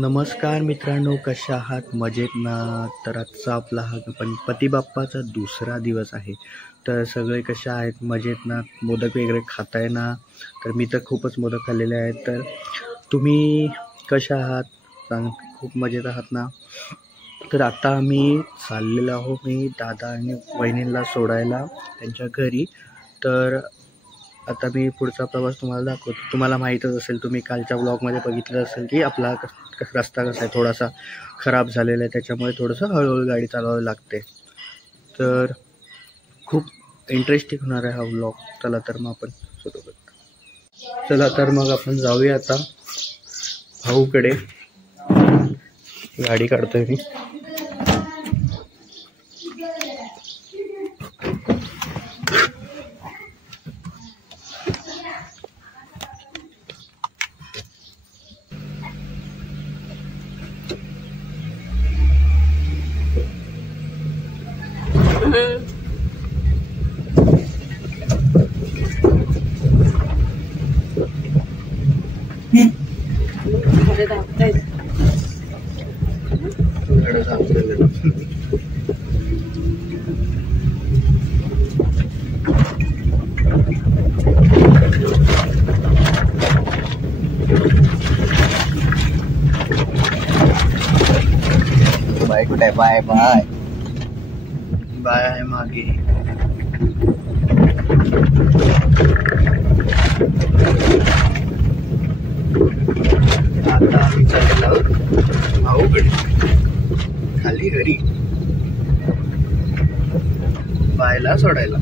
नमस्कार मित्रांनो, कशा आहात? मजेत ना? तर आजचा आपला हा गणपती बाप्पाचा दुसरा दिवस आहे. तर सगळे कशा आहेत? मजेत ना? मोदक वगैरे खाताय ना? तर मी तर खूपच मोदक खाल्लेले आहेत. तर तुम्ही कशा आहात? खूप मजेत आहात ना? तर आता आम्ही चाललेलो आहोत, मी दादा आणि वहिनींना सोडायला त्यांच्या घरी. तर आता मी पुढचा प्रवास तुम्हाला दाखवतो. तुम्हाला माहीतच असेल, तुम्ही कालच्या ब्लॉगमध्ये बघितलं असेल की आपला रस्ता कसा आहे, थोडासा खराब झालेला आहे. त्याच्यामुळे थोडंसं हळूहळू गाडी चालवावी लागते. तर खूप इंटरेस्टिंग होणार आहे हा ब्लॉग. चला तर मग आपण सुरू करू. चला तर मग आपण जाऊया आता भाऊकडे. गाडी काढतोय मी. बाय कुठे? बाय बाय बाय आहे मागे. आता आम्ही चाललेलो आहोत भाऊकडे, खाली घरी बायला सोडायला.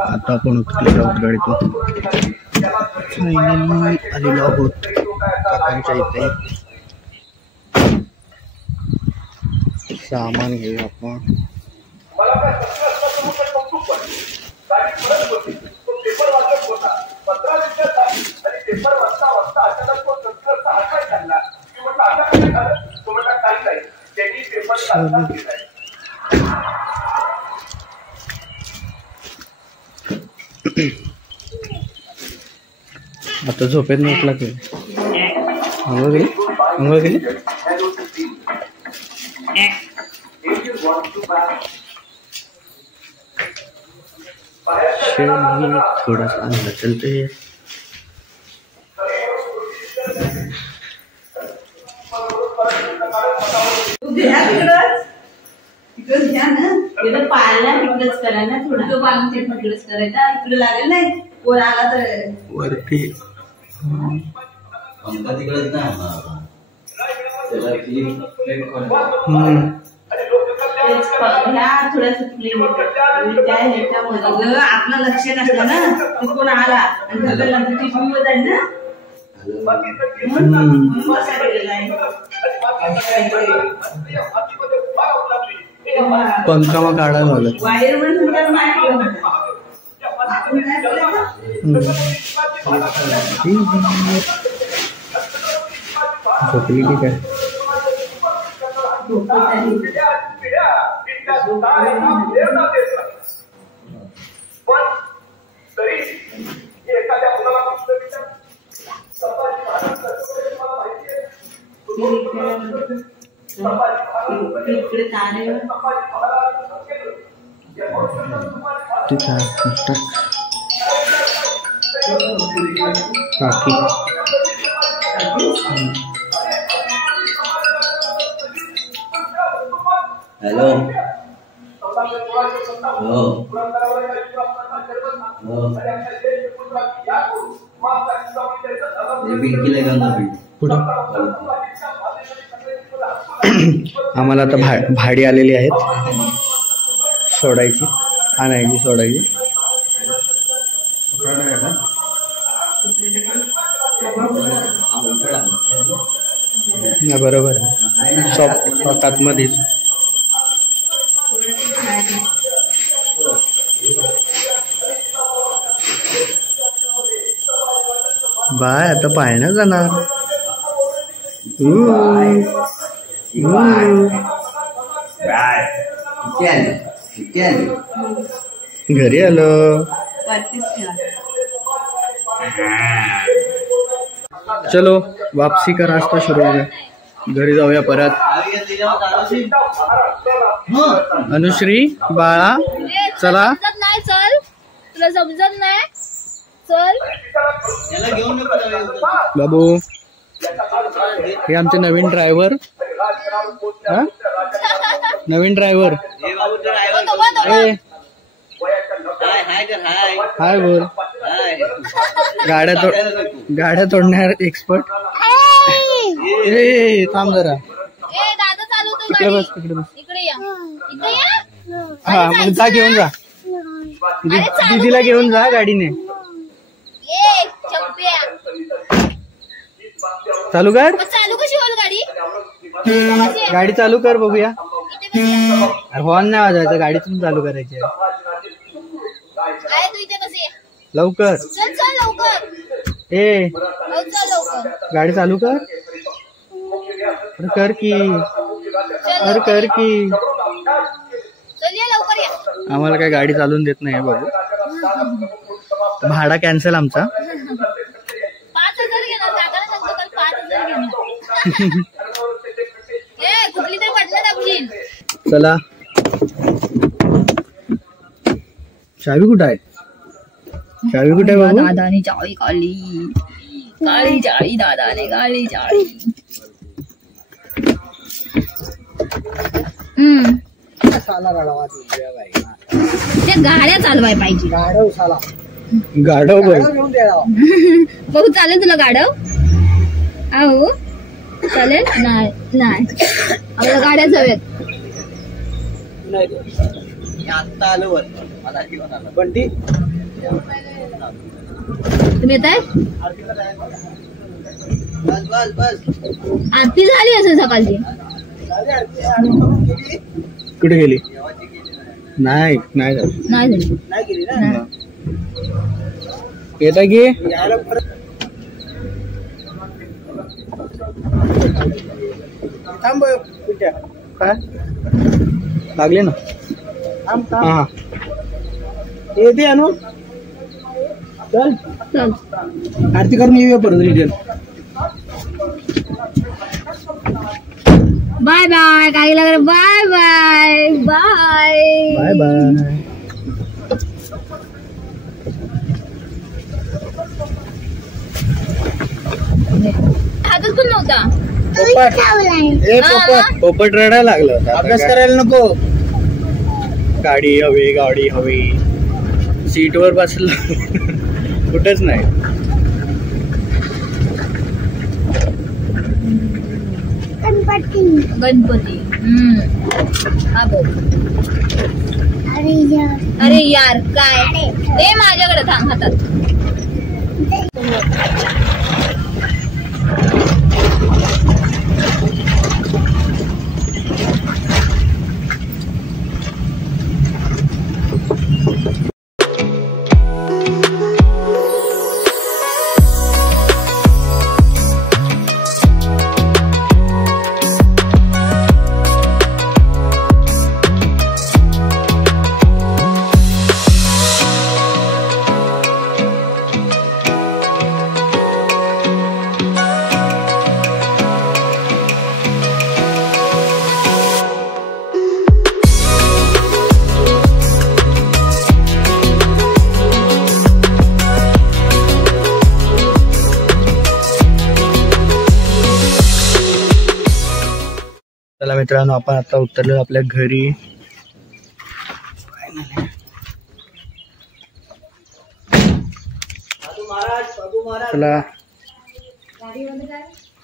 आता आपण उतरलेलो आहोत गाडीतून. फायनली आलेलो आहोत काकांच्या इथे. सामान घेऊ आपण. आता झोपेत नसला की अंघोळ गेली. थोडासा अंदर चलते. पायाला तिकडच करा ना, थोडं तो बांधून ते तिकडच करायचा. इकडे लागेल नाही, वर आला तर वरती तिकडेच ना. आपलं लक्ष नसलं ना, कोण आला आणि टिफिन जाईल ना. पंखा मग काढायला लागत. झोपली की काय? तरी एखाद्या मुलाला ठीक आहे काकी हॅलो हो आम्हाला आता भाडी आलेली आहेत सोडायची आणायची सोडायची बरोबर शॉप मध्येच बाय आता पाळण्यात जाणार घरी आलो चलो वापसी का रास्ता सुरू आहे घरी जाऊया परत अनुश्री बाळा चला नाही चल तुला समजत नाही चल बाबू हे आमचे नवीन ड्रायव्हर नवीन ड्रायव्हर हाय बोल गाड्या तोडणार एक्सपर्ट थांब जरा तिकडे बस हा मग जा घेऊन जा दीदीला घेऊन जा गाडीने चालू कर गाडी चालू कर बघूया हॉर्न नाही वाजवायचं गाडीतून चालू करायची लवकर ए गाडी चालू कर कर की कर की आम्हाला काय गाडी चालवून देत नाही बाबू भाडा कॅन्सल आमचा 5,000 घेणार कुठली तरी पटलं दाबशील चला चावी कुठं आहे चावी कुठे आहे बाबू दादाने चावी काढली काळी चावी दादाने काळी चावी त्या गाड्या चालवाय पाहिजे गाढव बघू चालेल तुला गाडव अहो चालेल नाही नाही आम्हाला गाड्या जाऊयात बंटी तुम्ही येत आहे आरती झाली असेल सकाळची कुठे गेली नाही नाही नाही झाली येता की काय लागले ना हा येते अनु चल चल आरती करून येऊया परत रिटर्न बाय बाय काही लागलं bye bye bye bye bye हातच पण नव्हता पोपट रडायला लागलं होतं अभ्यास करायला नको गाडी हवी सीटवर बसलं कुठंच नाही गणपती हा बघ अरे यार काय ते माझ्याकडे थांब हातात मित्रांनो, आपण आता उतरलो आपल्या घरी. चला,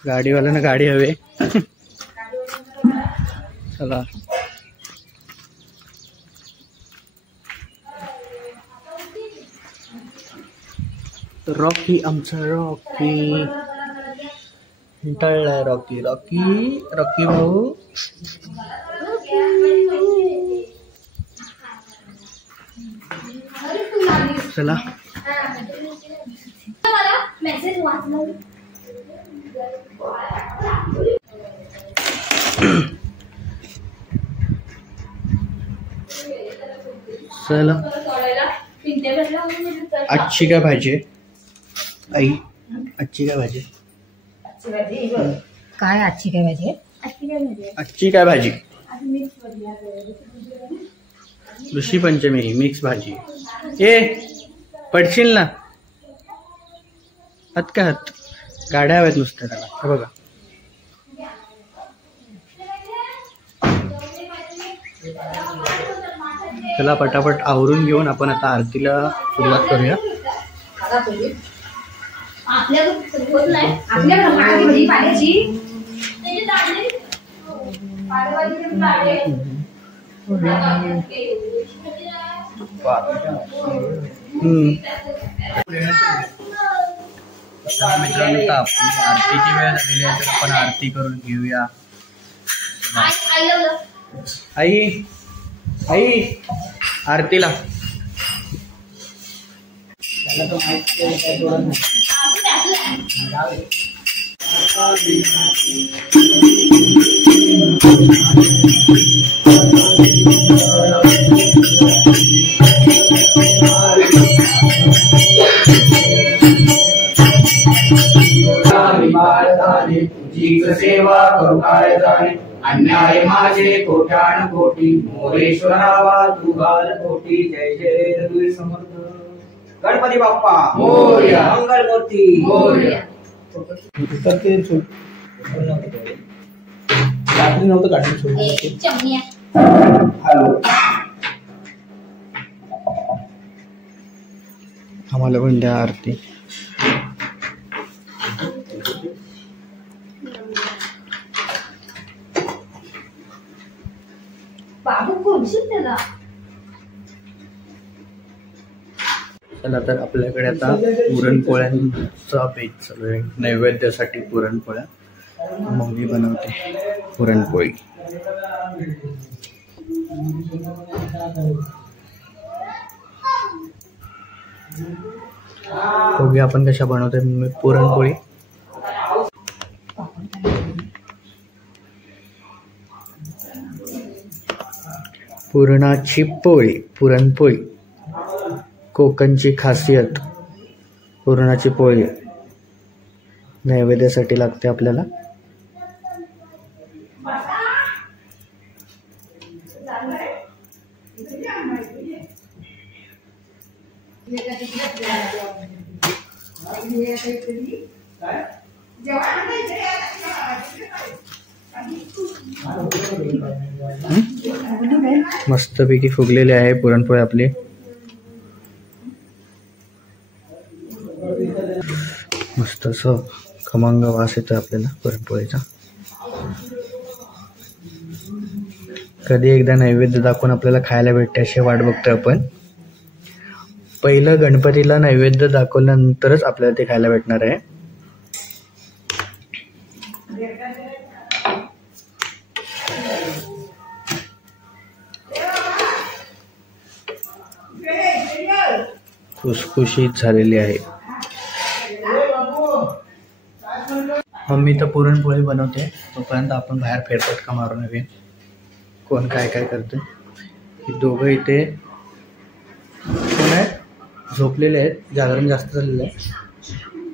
गाडीवाल्यानं गाडी हवे. चला, रॉकी आमचा रॉकी टळलाय. रॉकी रॉकी रॉकी भाऊ. चला, चला. आजची काय भाजी आहे आई? आजची काय भाजी? काय आजची काय भाजी? आजची काय भाजी? ऋषी पंचमी मिक्स भाजी. ए पडशील ना. हात काय हात? गाड्या हव्यात नुसत्या त्याला. हे बघा, चला पटापट आवरून घेऊन आपण आता आरतीला सुरुवात करूया. मित्रांनो, आरतीची वेळ झालेली आहे तर आपण आरती करून घेऊया. आई आई आरतीला सेवा करू काय जाणे, अन्याय माझे कोट्यान कोटी, मोरेश्वरावा तू घाल कोटी. जय जय रघुवीर समर्थ. गणपती बाप्पा मोरया. मंगल मूर्ती मोरया. रात्री नव्हतं काढून. हॅलो, आम्हाला पण द्या आरती. चला, तर आपल्याकडे आता पुरणपोळ्यांचा बेत चालू आहे. नैवेद्यासाठी पुरणपोळ्या मम्मी बनवते. पुरणपोळी बघूया आपण कशा बनवते पुरणपोळी. पुरणाची पोळी, पुरणपोळी कोकणची खासियत. पुरणाची पोळी नैवेद्यासाठी लागते आपल्याला. मस्तपैकी फुगलेले आहे पुरणपोळी आपली. मस्त असं खमंग वास येतो आपल्याला पुरणपोळीचा. कधी एकदा नैवेद्य दाखवून आपल्याला खायला भेटते अशी वाट बघतोय आपण. पहिलं गणपतीला नैवेद्य दाखवल्यानंतरच आपल्याला ते खायला भेटणार आहे. खुसखुशीत झालेली आहे. मम्मी तर पुरणपोळी बनवते, तोपर्यंत आपण बाहेर फेरफटका मारून हवे कोण काय काय करते. दोघं इथे कोण आहे? झोपलेले आहेत. जागरण जास्त झालेलं आहे.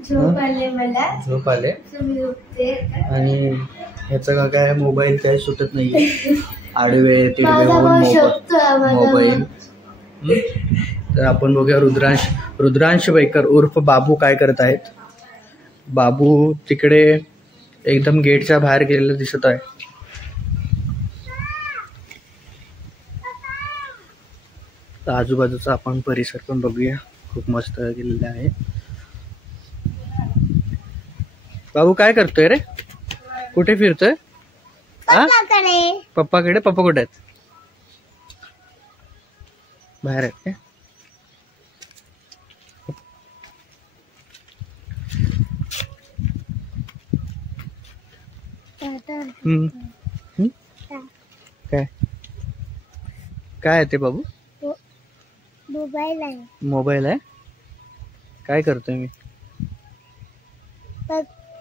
झोप आले आणि ह्याचं काय मोबाईल काय सुटत नाही. आडवे तिडवे होऊन मोबाईल. तर आपण बघूया रुद्रांश बैकर उर्फ बाबू काय करत आहेत. बाबू तिकडे एकदम गेटच्या बाहेर गेलेला दिसत आहे. तर आजूबाजूचा आपण परिसर पण बघूया, खूप मस्त केलेला आहे. बाबू काय करतोय रे, कुठे फिरतोय? पप्पाकडे. पप्पा कुठे आहेत? बाहेर आहेत काय? काय काय आहे ते बाबू? मोबाईल आहे. काय करतोय मी?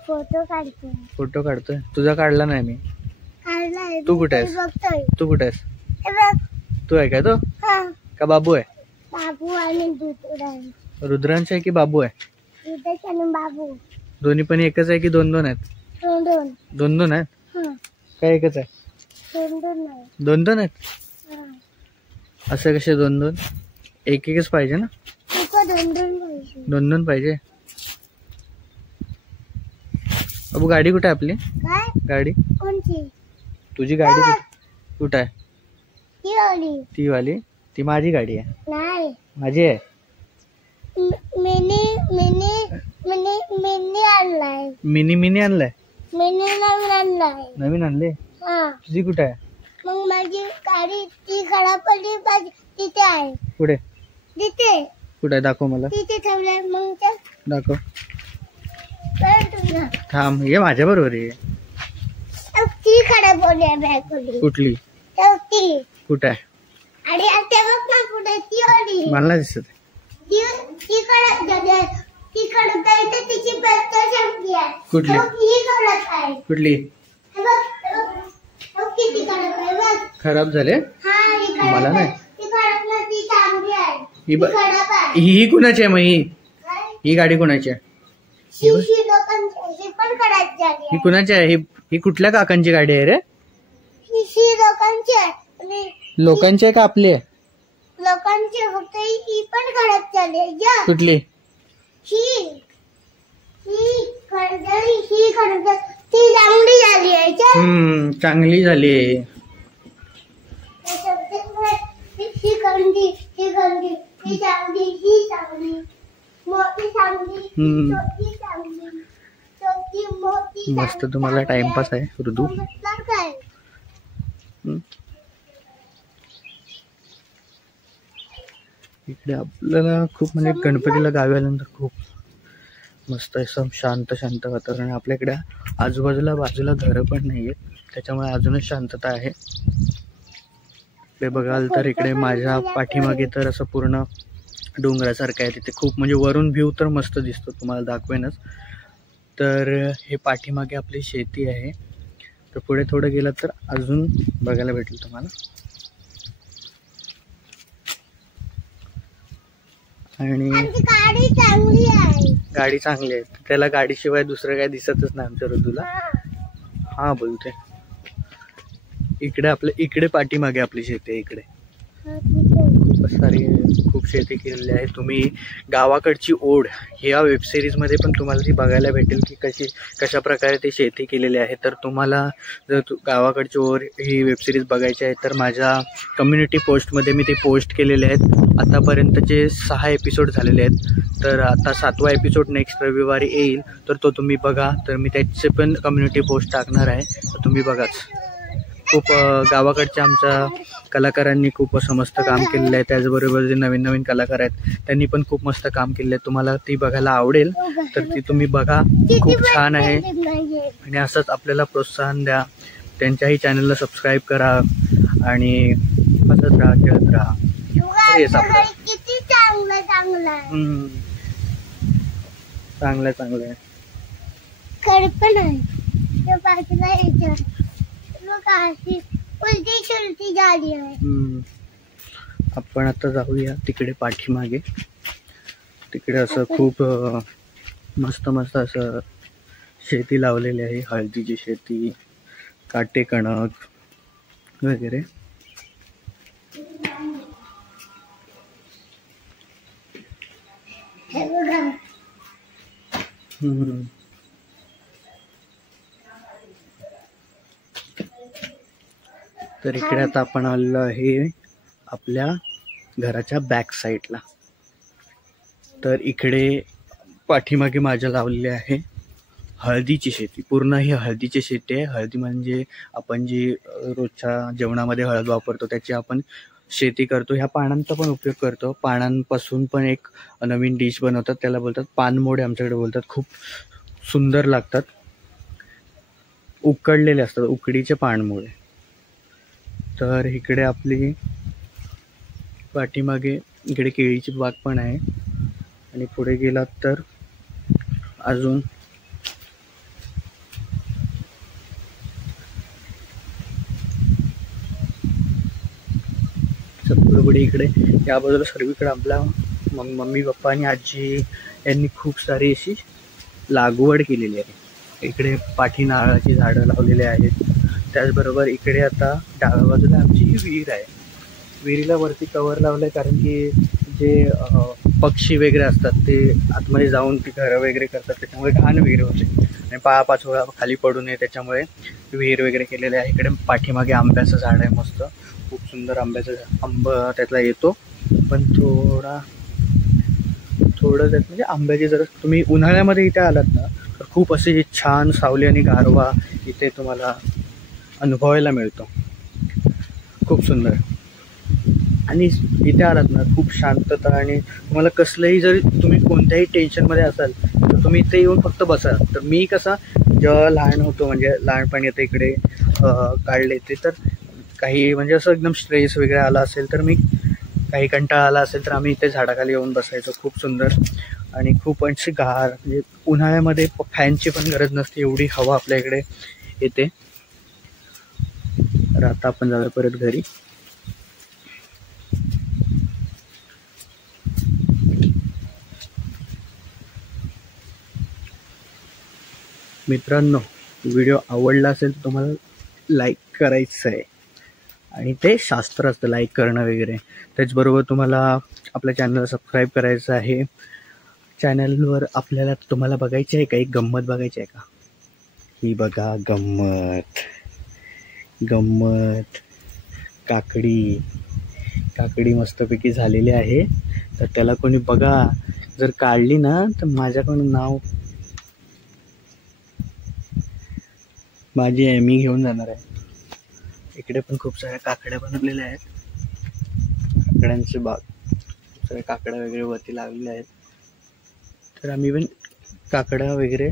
फोटो काढतोय. तुझा काढला नाही मी. तू कुठे आहेस? तू कुठे आहेस? तू आहे काय? तो का बाबू आहे? बाबू आणि रुद्रांश आहे की बाबू आहे? बाबू दोन्ही पण एकच आहे की दोन दोन आहेत? दोन दोन आहेत. काय एकच आहे? दोन दोन आहेत. असं कसे दोन दोन? एक एकच पाहिजे ना? दोन दोन पाहिजे. बाबू गाडी कुठे आहे आपली? गाडी कोणती? तुझी गाडी कुठे आहे? ती वाली? ती माझी गाडी आहे. नाही, माझी आहे. मिनी आणलाय. नवीन आणले. तुझी कुठे आहे? मग माझी गाडी ती खराब पडली पाहिजे, तिथे आहे. कुठे? तिथे. कुठे आहे? दाखव मला. तिथे ठेवलंय. मग दाखव. थांब, ये माझ्या बरोबर ये. ती खराब पडली बॅग. कुठली? ती कुठे आहे? आणि आता बघ ना कुठे ती आली. मला दिसत. ती खराब झाली. ती खराब आहे तर तिची बॅग संपली आहे. कुठली? ही खराब आहे. कुठली? किती खराब आहे बघ. खराब झाले? मला नाही. ती खराब नाही, ती चांगली आहे. ही खराब आहे. ही कुणाची आहे? मग ही गाडी कुणाची आहे? लोकांची पण खराब झाली. ही कुणाची आहे? ही कुठल्या काकांची गाडी आहे रे? ही लोकांची आहे. लोकांची आहे का आपली आहे? लोकांची. फक्त ही पण खराब झाली आहे. कुठली? ही खराब झाली. ही खराब झाली. ती चांगली झाली आहे. चांगली झाली. ही खंडी, ही खंडी, ही चांगली, ही चांगली, मोठी चांगली, छोटी चांगली, छोटी मोठी. मस्त तुम्हाला टाइमपास आहे ऋतू. काय इकडे आपल्याला खूप म्हणजे गणपतीला गावी आल्यानंतर खूप मस्त असं शांत वातावरण आहे. आपल्याकडे बाजूला घरं पण नाही आहेत, त्याच्यामुळे अजूनच शांतता आहे. इकडे बघाल तर इकडे माझ्या पाठीमागे तर असं पूर्ण डोंगरासारखं आहे. तिथे खूप म्हणजे वरून व्ह्यू तर मस्त दिसतो, तुम्हाला दाखवेनच. तर हे पाठीमागे आपली शेती आहे. तर पुढे थोडं गेलं तर अजून बघायला भेटेल तुम्हाला. आणि गाडी चांगली आहे. गाडी चांगली आहे. त्याला गाडीशिवाय दुसरं काय दिसतच नाही आमच्या ऋतूला. हा बोलते. इकडे पाठीमागे आपली शेती आहे. इकडे खूप शेती केलेली आहे. तुम्ही गावाकडची ओढ ह्या वेबसिरीजमध्ये पण तुम्हाला ती बघायला भेटेल की कशा प्रकारे ते शेती केलेली आहे. तर तुम्हाला जर गावाकडची ओढ ही वेबसिरीज बघायची आहे तर माझ्या कम्युनिटी पोस्टमध्ये मी ते पोस्ट केलेले आहेत. आतापर्यंतचे 6 एपिसोड झालेले आहेत. तर आता 7वा एपिसोड नेक्स्ट रविवारी येईल, तर तो तुम्ही बघा. तर मी त्याचे पण कम्युनिटी पोस्ट टाकणार आहे, तर तुम्ही बघाच. खूप गावाकडच्या आमच्या कलाकारांनी खूप असं मस्त काम केलेलं आहे. त्याचबरोबर जे नवीन कलाकार आहेत त्यांनी पण खूप मस्त काम केलेलं आहे. तुम्हाला ती बघायला आवडेल, तर ती तुम्ही बघा. खूप छान आहे. आणि असंच आपल्याला प्रोत्साहन द्या. त्यांच्याही चॅनलला सबस्क्राईब करा आणि हसत राहा, खेळत राहा. किती चांगलं आहे. खरं पण आहे. बाजूला उलटी झाली आहे. आपण आता जाऊया तिकडे पाठीमागे. तिकडे असं खूप मस्त असं शेती लावलेली आहे. हळदीची शेती, काटे कणक वगैरे. तर इकडे आता आपण आलेलो आहे आपल्या घराच्या बॅक साईडला. तर इकडे पाठीमागे माझ्या लावलेली आहे हळदीची शेती. पूर्ण ही हळदीची शेती आहे. हळदी म्हणजे आपण जी रोजच्या जेवणामध्ये हळद वापरतो त्याची आपण शेती करतो. ह्या पानांचा पण उपयोग करतो. पानांपासून पण एक नवीन डिश बनवतात, त्याला बोलतात पानमोडे आमच्याकडे बोलतात. खूप सुंदर लागतात, उकडलेले असतात, उकडीचे पानमोडे. तर इकडे आपली पाठीमागे इकडे केळीची बाग पण आहे आणि पुढे गेलात तर अजून पुढे इकडे या बाजूला सर्वीकडे आपला मम्मी पप्पा आणि आजी यांनी खूप सारी अशी लागवड केलेली आहे. इकडे पाठी नारळाची झाडं लावलेली आहेत. त्याचबरोबर इकडे आता डाव्या बाजूला आमची ही विहीर आहे. विहिरीला वरती कवर लावलं आहे कारण की जे पक्षी वगैरे असतात ते आतमध्ये जाऊन ती घरं वगैरे करतात, त्याच्यामुळे घाण विहीर होते आणि पाचोळा खाली पडू नये त्याच्यामुळे विहीर वगैरे केलेले आहे. इकडे पाठीमागे आंब्याचं झाड आहे, मस्त खूप सुंदर आंबा त्यातला येतो. पण थोडं त्यात म्हणजे आंब्याची जर तुम्ही उन्हाळ्यामध्ये इथे आलात ना तर खूप अशी छान सावली आणि गारवा इथे तुम्हाला अनुभवायला मिळतो. खूप सुंदर. आणि इथे आलात ना खूप शांतता आणि तुम्हाला कसलंही जर तुम्ही कोणत्याही टेन्शनमध्ये असाल तर तुम्ही इथे येऊन फक्त बसा. तर मी कसा जेव्हा लहान होतो म्हणजे लहानपणी आता इकडे काढले ते तर काही म्हणजे असं एकदम स्ट्रेस वगैरे आला असेल तर मी काही कंटाळा आला असेल तर आम्ही इथे झाडाखाली येऊन बसायचो. खूप सुंदर आणि खूप अशी गार म्हणजे उन्हाळ्यामध्ये फॅनची पण गरज नसते एवढी हवा आपल्या इकडे येते. तर आता आपण जाऊया परत घरी. मित्रांनो, व्हिडिओ आवडला असेल तर तुम्हाला लाईक करायचं आहे आणि ते शास्त्र असतं लाईक करणं वगैरे. त्याचबरोबर तुम्हाला आपल्या चॅनलला सबस्क्राईब करायचं आहे. चॅनलवर आपल्याला तुम्हाला बघायची आहे का एक गंमत बघायची आहे का? ही बघा गंमत काकडी मस्तपैकी झालेली आहे. तर त्याला कोणी बघा जर काढली ना तर माझ्याकडून नाव माझी आहे, मी घेऊन जाणार आहे. इकडे पण खूप साऱ्या काकड्या बनवलेल्या आहेत. काकड्यांची बाग, खूप साऱ्या काकड्या वगैरे वरती लागलेल्या आहेत. तर आम्ही पण काकड्या वगैरे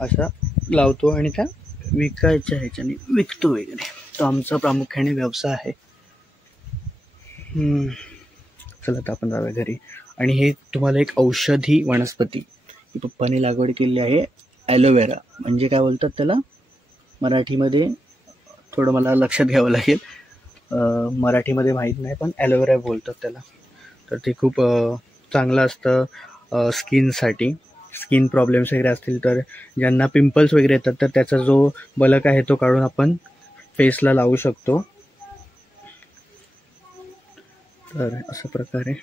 असा लावतो आणि त्या विकायच्या ह्याच्याने विकतो वगैरे. तो आमचा प्रामुख्याने व्यवसाय आहे. चला आता आपण जाऊया घरी. आणि हे तुम्हाला एक औषधी वनस्पती ही पप्पाने लागवड केलेली आहे, ॲलोवेरा. म्हणजे काय बोलतात त्याला मराठीमध्ये, थोडं मला लक्षात घ्यावं लागेल, मराठीमध्ये माहीत नाही पण ॲलोवेरा बोलतात त्याला. तर ते खूप चांगलं असतं स्किनसाठी. स्किन प्रॉब्लेम्स वगैरे असतील तर ज्यांना पिंपल्स वगैरे येतात तर त्याचा जो बलक आहे तो काढून आपण फेसला लावू शकतो. तर अशा प्रकारे.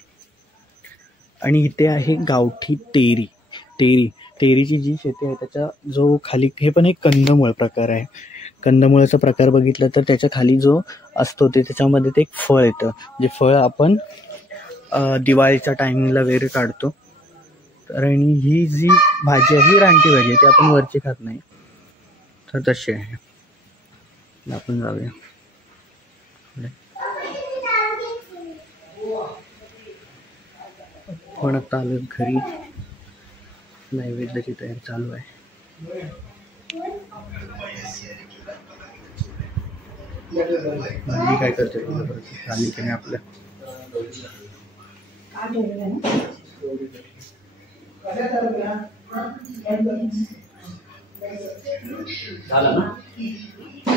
आणि इथे आहे गावठी तेरीची जी शेती आहे त्याचा जो खाली, हे पण एक कंदमुळ प्रकार आहे. कंदमुळाचा प्रकार बघितला तर त्याच्या खाली जो असतो ते त्याच्यामध्ये ते एक फळ येतं, जे फळ आपण दिवाळीच्या टायमिंगला वगैरे काढतो. तर आणि ही जी भाजी आहे ही रानटी भाजी आहे, ती आपण वरची खात नाही. तर तशी आहे. आपण जाऊया. पण आता आलो घरी. नैवेद्याची तयारी चालू आहे. भाजी काय करते खाली की नाही आपल्या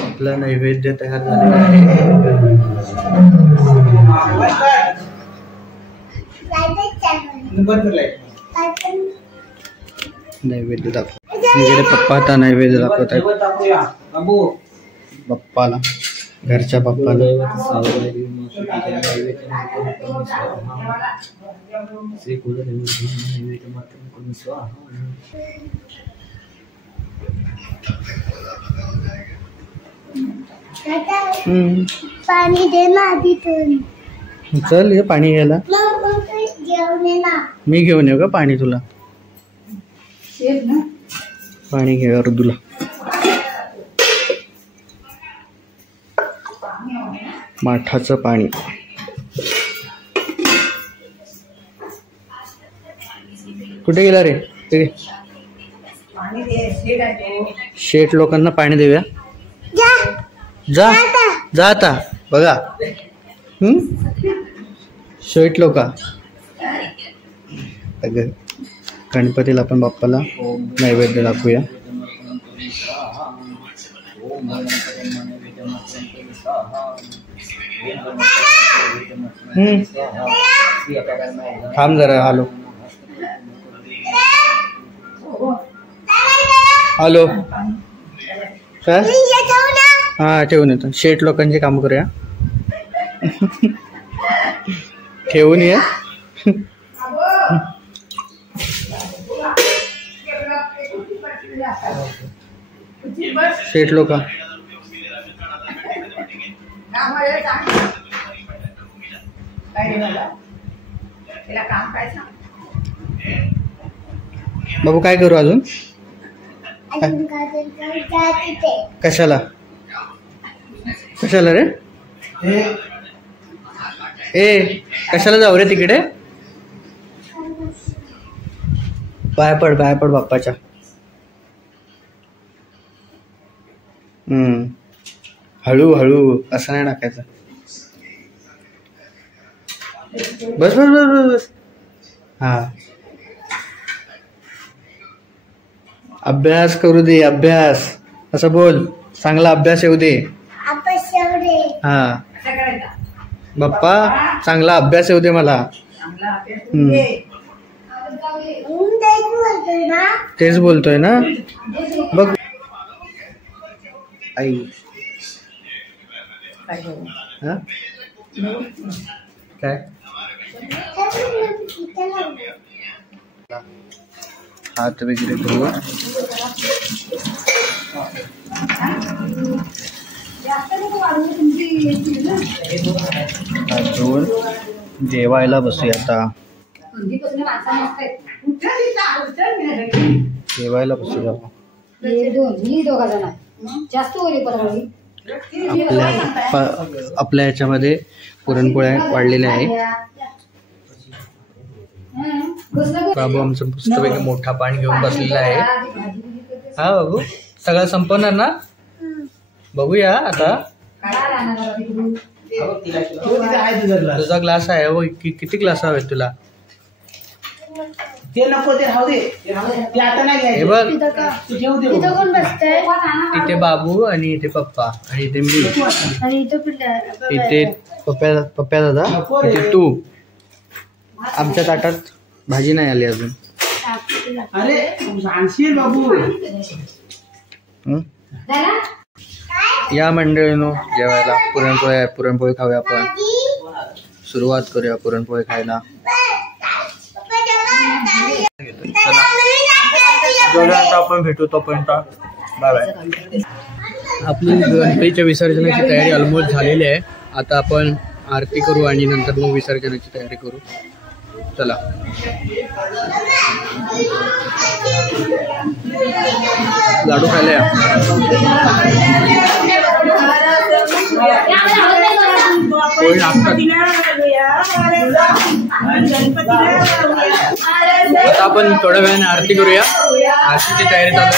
आपला नैवेद्य तयार झालेला आहे. नैवेद्य दाखव. पप्पा आता नैवेद्य दाखवत आहेत बाप्पाला, घरच्या बाप्पाला. पाणी दे ना आधी. चल ये पाणी घ्यायला. मग तू जेवण ये ना. मी घेऊन येऊ का पाणी तुला? शेत ना. पाणी घे तुला. माठाचं पाणी. कुठे गेला रे? पाणी दे, शेत आहे तो. शेठ लोकांना पाणी देऊया. जा जा आता बघा. शेठ लोक गणपतीला आपण बाप्पाला नैवेद्य दाखवूया. थांब जरा. हॅलो हॅलो काय? हा ठेवून येतो. शेठ लोकांची काम करूया. ठेवून ये. शेठ लोक बाबू काय करू अजून? कशाला कशाला रे? ए कशाला जाऊ रे तिकडे? पाय पड बाप्पाच्या. हळू हळू असं नाही टाकायचं. बस बस बस बस बस. हा अभ्यास करू दे. अभ्यास असं बोल. चांगला अभ्यास येऊ दे. हा बाप्पा चांगला अभ्यास येऊ दे मला. तेच बोलतोय ना. बघ आई काय हात वगैरे धुवून हात धुवून जेवायला बसूया आता. जेवायला बसूया. आपल्या याच्यामध्ये पुरणपोळ्या वाढलेल्या आहे. बाबू आमचं पुस्तक मोठा पाणी घेऊन बसलेला आहे. हा बाबू सगळं संपवणार ना? बघूया आता. तुझा ग्लास आहे. हो किती ग्लास हवेत तुला? ते नको, ते राहू दे. ते आता नाही हे बघ तिथे इथे बाबू आणि इथे पप्पा आणि इथे मी. इथे पप्प्या दादा. इथे तू. आमच्या ताटात भाजी नाही आली अजून. अरे आणशील बाबू. या मंडळीनो जेवायला. पुरणपोळी खाऊया आपण. सुरुवात करूया पुरणपोळी खायला. आपण भेटू तोपर्यंत बाय बाय. आपली गणपतीच्या विसर्जनाची तयारी ऑलमोस्ट झालेली आहे. आता आपण आरती करू आणि नंतर मग विसर्जनाची तयारी करू. चला. लाडू खायला या. पोळी लागतात. आता आपण थोड्या वेळाने आरती करूया. आरतीची तयारी चालू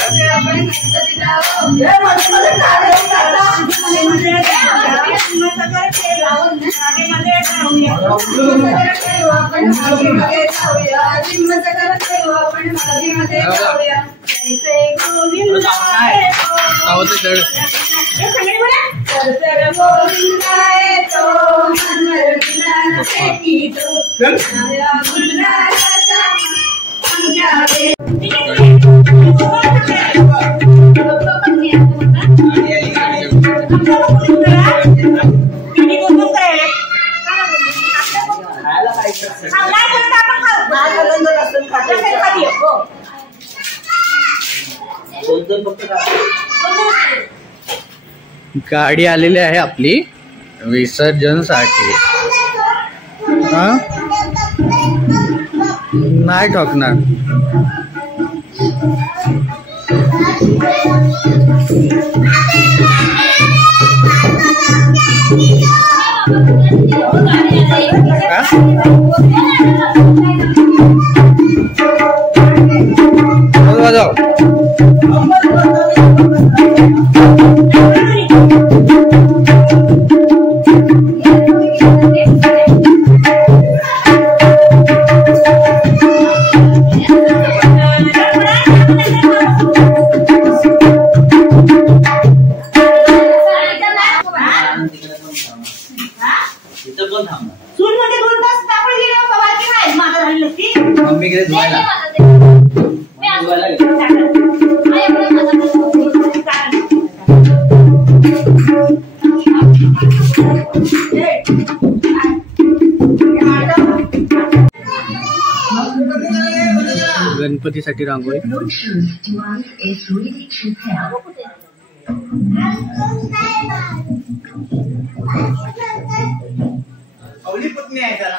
गाडी आलेली आहे आपली विसर्जनसाठी. हा नाही ठोकणार. जाऊ मम्मी गेले धुवायला. गणपतीसाठी रांगोळी. अवली पत्नी आहे जरा.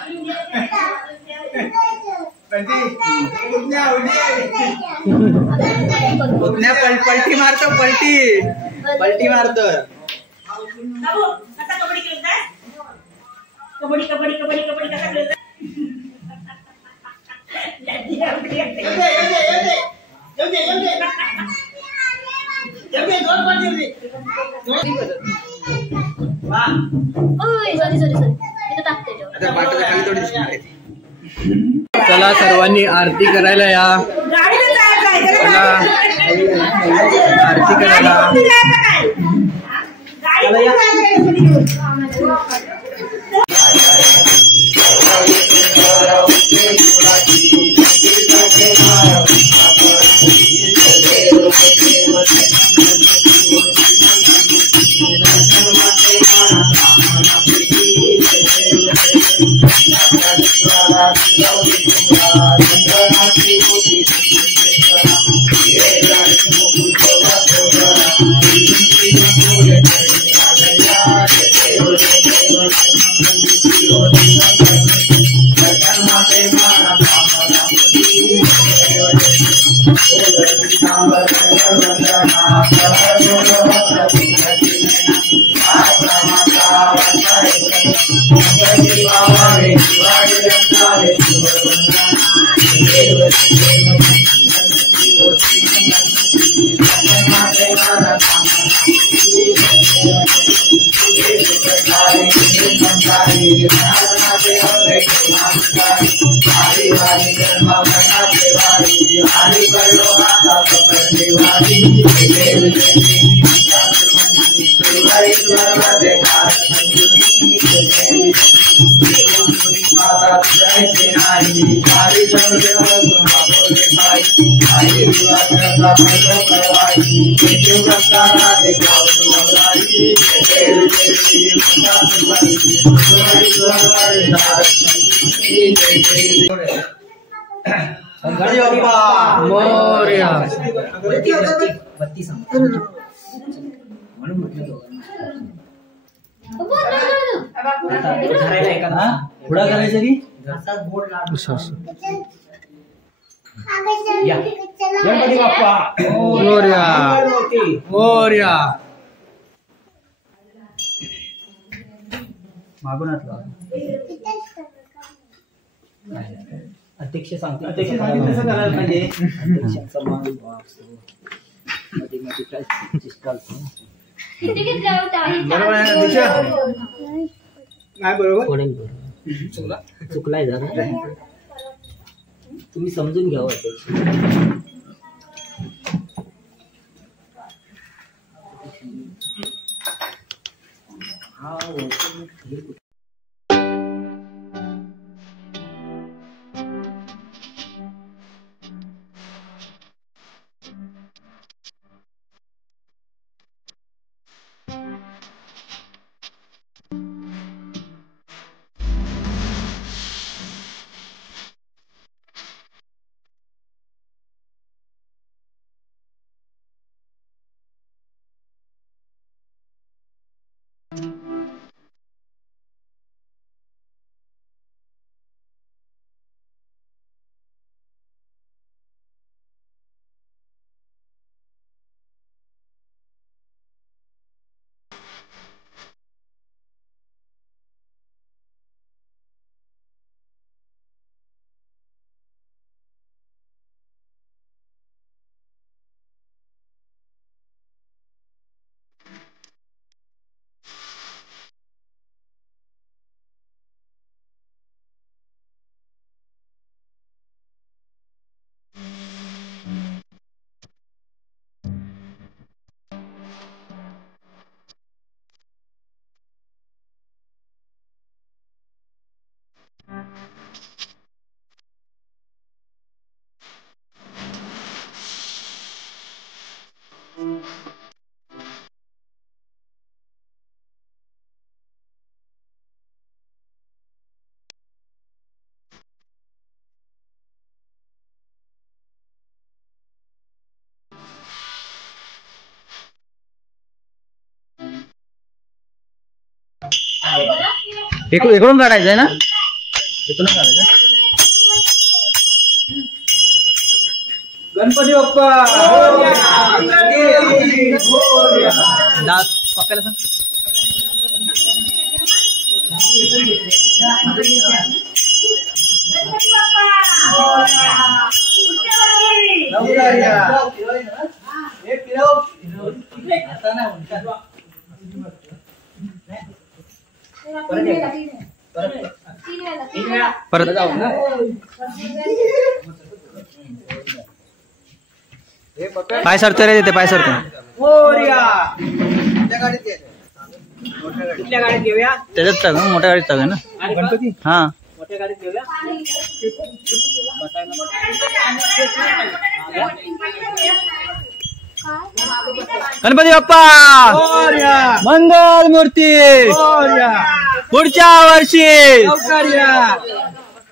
पुतण्या पलटी मारतो. पलटी मारतो. कबड्डी कबड्डी कबड्डी कबड्डी कसा खेळता? चला सर्वांनी आरती करायला या. चला आरती करायला. मोरया. पुढा करायचं की गणपती बाप्पा मोरया. मोरया. मागून अध्यक्ष सांगते तसं करायला पाहिजे. अध्यक्षांचा मान मध्ये बरोबर आहे ना दिशा? नाही बरोबर चुकलाय जरा. तुम्ही समजून घ्यावं अध्यक्ष. इकडून काढायचंय ना, इकडून काढायचं. गणपती बाप्पा पप्पाला सांग. परत जाऊ ना. पाय सरतो रे तिथे, पाय सरतो. कुठल्या गाडीत घेऊया? त्याच्यात टाक, मोठ्या गाडीत टाक ना गणपती. हा मोठ्या गाडीत घेऊया. गणपती बाप्पा मंगल मूर्ती पुढच्या वर्षी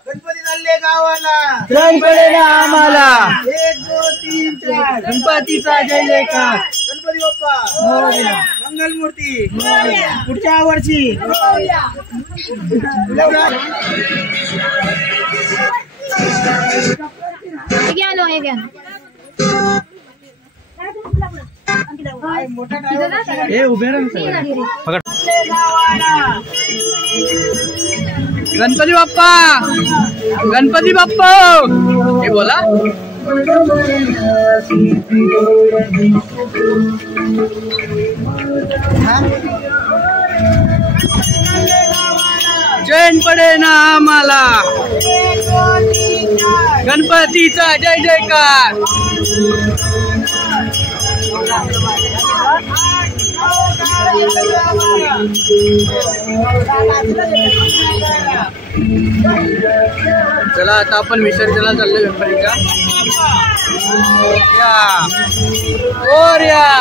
गणपती चालले गावाला. गणपती आम्हाला 1 2 3 4 गणपतीचा जय जयकार. गणपती बाप्पा मंगल मूर्ती पुढच्या वर्षी. उभे पकड. गणपती बाप्पा गणपती बाप्पा हे बोला. चैन पडे ना आम्हाला गणपतीचा जय जयकार. चला आता आपण विसर्जनाला चाललो गणपतीच्या. मोरया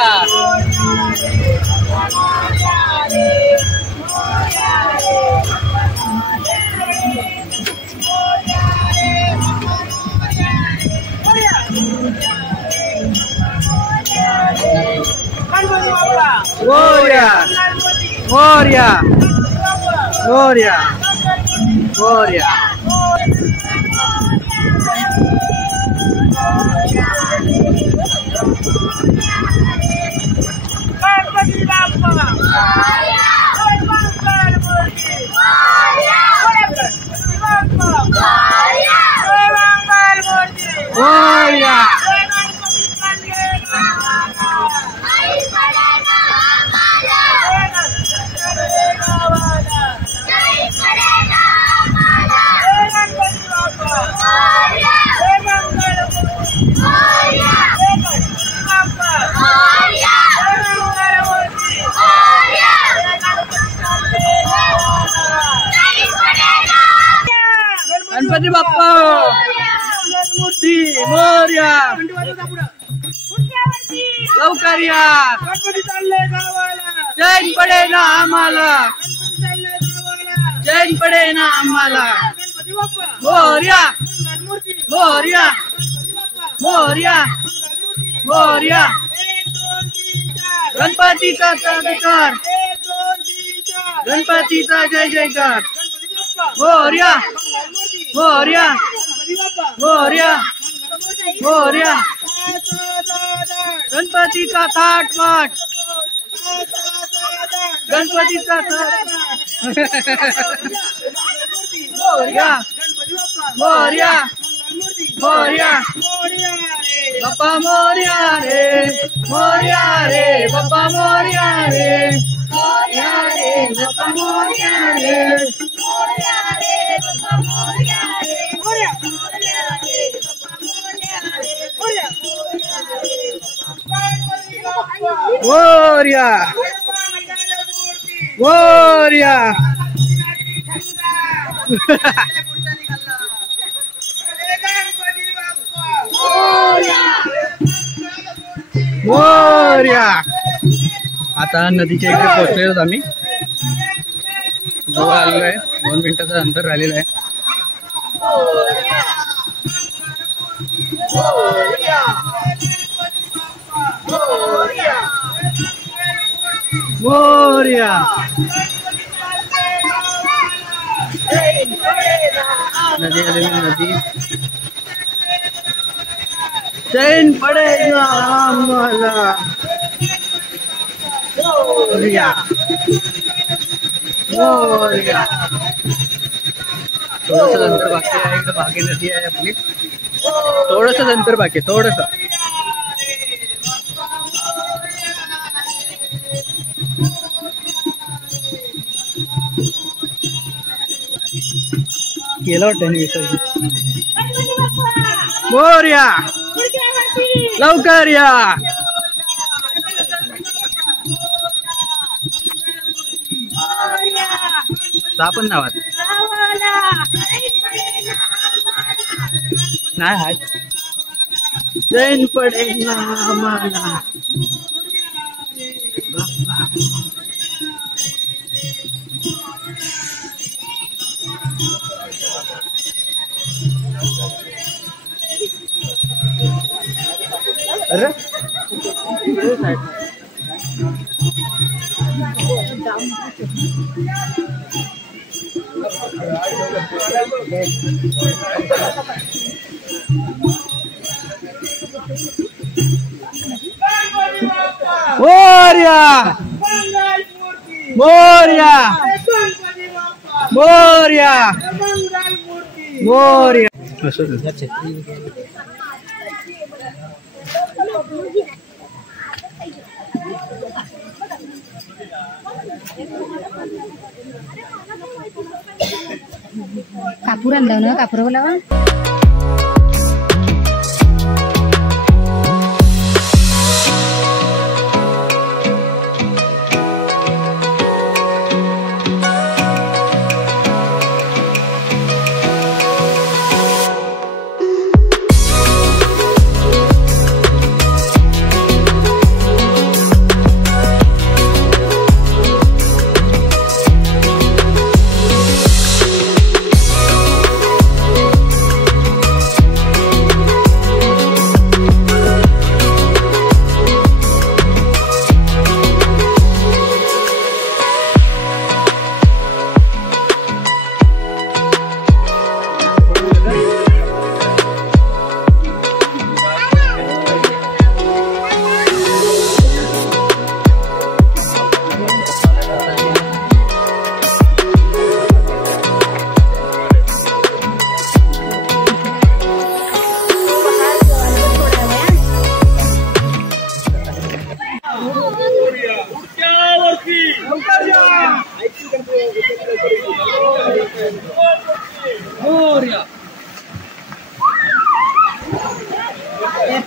मोरया मोरया मोरया मोरया. गणपती बाप्पा मोरया. गणपती बाप्पा मूर्ती मोरया लवकर या. गणपती चालले गावाला. चैन पडे ना आम्हाला चैन पडे ना आम्हाला. गणपती बाप्पा मोरया मूर्ती मोरया मोरया मोरया. 1 2 3 4 गणपतीचा जयकार 1 2 3 4 गणपतीचा जय जयकार. गणपती बाप्पा मोरया मोरया गणपती बाप्पा मोरया मोरया. गणपतीचा थाट माट गणपतीचा थाट मोरया मोरया मोरया बाप्पा मोरया रे मोरया रे बाप्पा मोरया रे मोरया रे बाप्पा मोरया रे मोरया रे बाप्पा मोरया रे मोरया रे बाप्पा मोरया रे मोरया मोरया. मोरया. आता नदीच्या इकडे पोहोचलेलो आम्ही. जवळ आलेलो आहे. 2 मिनिटाचं अंतर राहिलेलं आहे. मोरया नदी आलेली नदी. चैन पडेगा आम्हाला. मोरया मोरया. थोडस अंतर बाकी आहे. इकडे बाकी नदी आहे आपली. थोडस अंतर बाकी आहे. थोडस. केलं वाटतं विसर्जन. मोरया लवकर या. पण नावात नाही हात. चैन पडेल आम्हाला. अरे मोरया मोरया मोरया मोरया. कापूर आणला ना. कापूर बोलावा.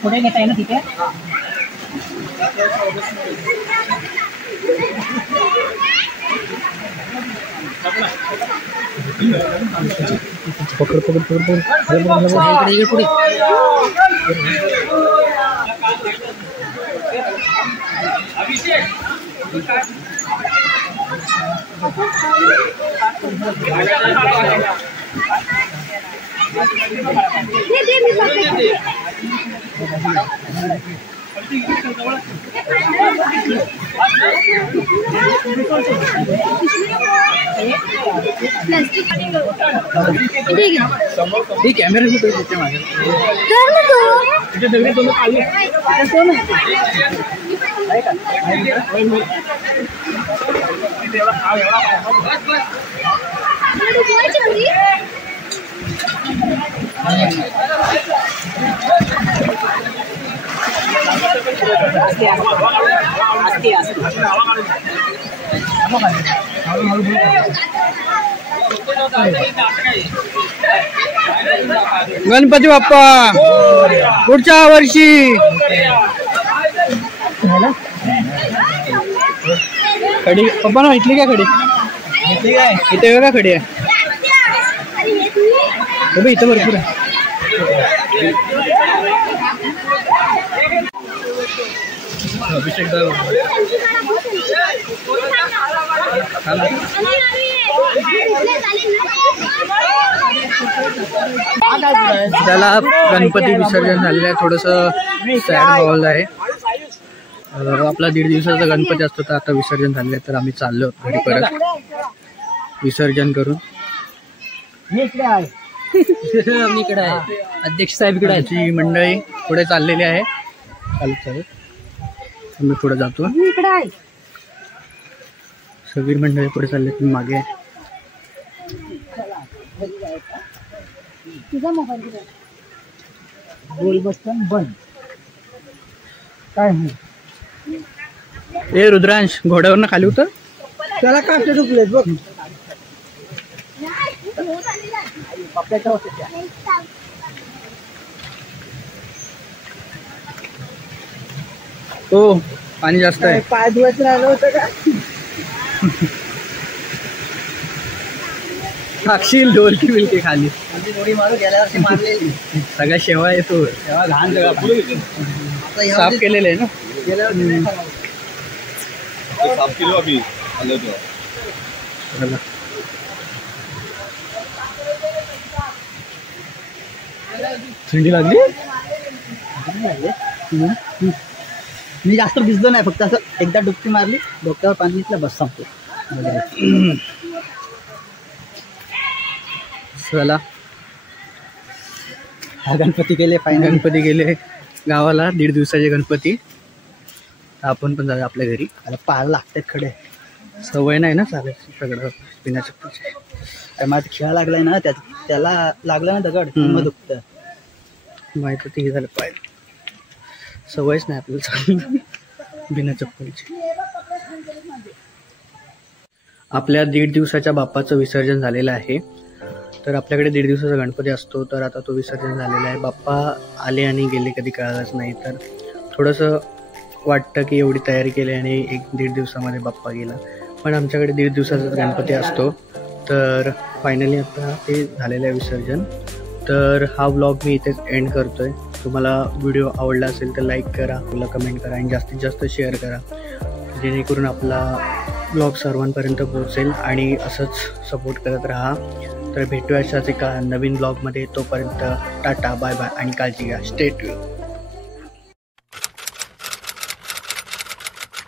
पुढे घेता ना तिथे. पकड पकड पकड पकड. पुढे कॅमेरा कुठे माझ्या गणपती बाप्पा पुढच्या वर्षी. खडी पप्पा ना इथली काय खडी इथे वेगळा खडी आहे. इथं भरपूर आहे. अभिषेक त्याला गणपती विसर्जन झालेलं आहे. थोडंसं सॅड माहोल आहे. आपला 1.5 दिवसाचा गणपती असतो तर आता विसर्जन झालेलं आहे तर आम्ही चाललो घरी परत विसर्जन करून. मी इकडे आहे, अध्यक्ष साहेब इकडे आहे. आमची मंडळी पुढे चाललेली आहे. चालू मी पुढे जातो. इकडे आहे. सगळी मंडळी पुढे चालले, तुम्ही मागे आहे. तुझा मोबाईल गोल बटन बंद. काय ए रुद्रांश, घोड्यावरनं खाली उतर. त्याला काटे दुखलेत बघ. हो, पाणी जास्त आहे. पाय धुवायचं राहिलं होतं का? टाकशील ढोलकी बिलकी खाली. थोडी मारू गेल्या वर्षी मारलेली. सगळ्या शेवा येतो, तेव्हा घाण सगळं साफ केलेले आहे ना. गेल्या वर्षी साफ केलो आम्ही आलो चला. थंडी लागली. मी जास्त भिजलो नाही, फक्त असं एकदा डुबकी मारली, डोक्यावर पाणी घेतलं, बस संपतो. चला, हा गणपती गेले गणपती गेले गावाला. 1.5 दिवसाचे गणपती. आपण पण जाऊया आपल्या घरी. त्याला पाहायला लागतात खडे. सवय नाही ना चालायची सगळं बिना चप्पलची. त्यामुळे खेळा लागलाय ना, त्याला लागलं ना दगड, मग दुखतं. माहिती ते झालं पाहिजे. सवयच नाही आपल्याला चालू बिना चप्पलची. आपल्या 1.5 दिवसाच्या बाप्पाचं विसर्जन झालेलं आहे. तर आपल्याकडे 1.5 दिवसाचा गणपती असतो, तर आता तो विसर्जन झालेला आहे. बाप्पा आले आणि गेले कधी कळालंच नाही. तर थोडंसं वाटतं की एवढी तयारी केली आणि 1-1.5 दिवसामध्ये बाप्पा गेला. पण आमच्याकडे 1.5 दिवसाचाच गणपती असतो. तर फायनली आता ते झालेलं आहे विसर्जन. तर हा व्लॉग मी इथेच एंड करतोय. तुम्हाला व्हिडिओ आवडला असेल तर लाईक करा, आपला कमेंट करा आणि जास्तीत जास्त शेअर करा, जेणेकरून आपला व्लॉग सर्वांपर्यंत पोहोचेल. आणि असंच सपोर्ट करत राहा. तर भेटूया अशाच एका नवीन ब्लॉगमध्ये. तोपर्यंत टाटा, बाय बाय आणि काळजी घ्या. Stay tune.